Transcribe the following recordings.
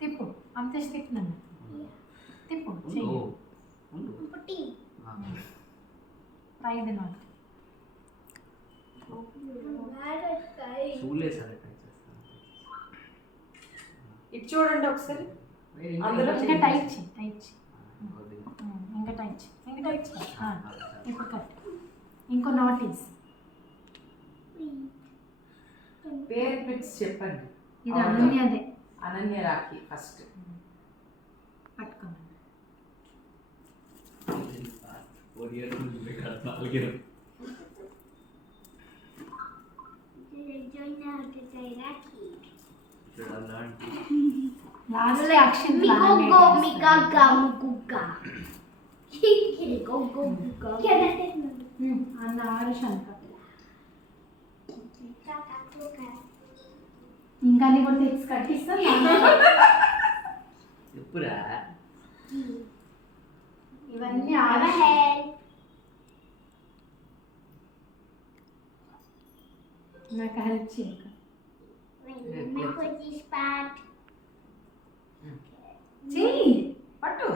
తిప్పు అంతేసి తిప్పినాను తిప్పు చెయ్యి ఐదు నాకు ఇటు చూడండి ఒకసారి అందులో ఇంకా టైట్ చెయ్యి ఇంకా టైట్ ఇప్పుడు కట్ ఇంకో నోటీస్ పేరు పిట్స్ చెప్పండి. ఇది అనన్యదే. అనన్య రాఖీ ఫస్ట్ పట్టుకోండి. లాస్ట్ యాక్షన్ అన్న ఆరుషాన్ ఇంకా నీ కూడా తెచ్చి కట్టిస్తాను చెప్పురా. ఇవన్నీ నాకు హెల్ప్ చేయక చెయ్యి పట్టు.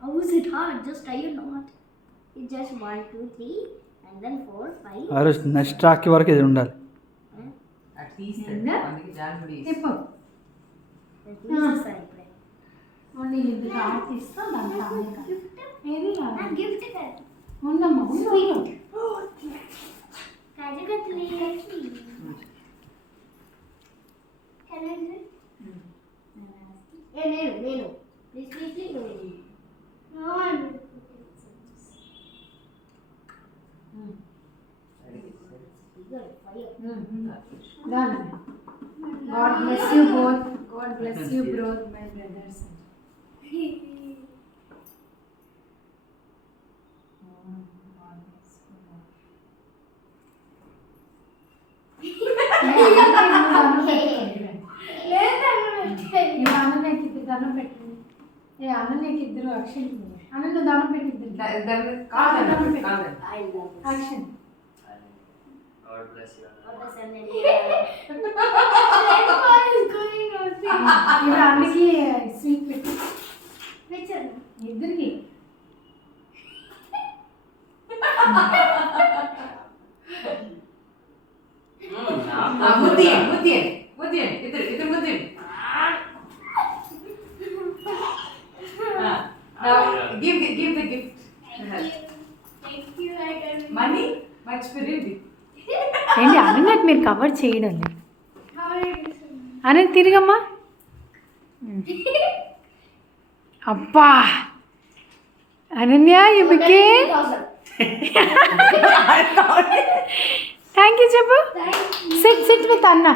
How is it hard? Just are you not? It's just 1, 2, 3, and then 4, 5. Aarush next track వరకు ఇది ఉండాలి. తిప్పు ఓన్లీ ఇది ఆర్టిస్ట్ ఏది గిఫ్ట్ ఉండమ్మా ఉండు కాజగత్లి నేను please God bless you both. God bless you both, my brothers. దండం పెట్టండి. అనన్యకి ఇద్దరు అక్షయ్ అనన్య దండం పెట్టి యాక్షన్. ఇప్పుడు అన్నకి స్వీట్ పెట్టి ఇద్దరికి Give the gift. Thank you. Money, much spirit. ఏంటి అనన్యకి మీరు కవర్ చేయడం అనన్య తిరిగమ్మా. అబ్బా Ananya you became thank you చెప్పు. సిట్ విత్ అన్న.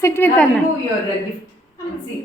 Remove your gift and see.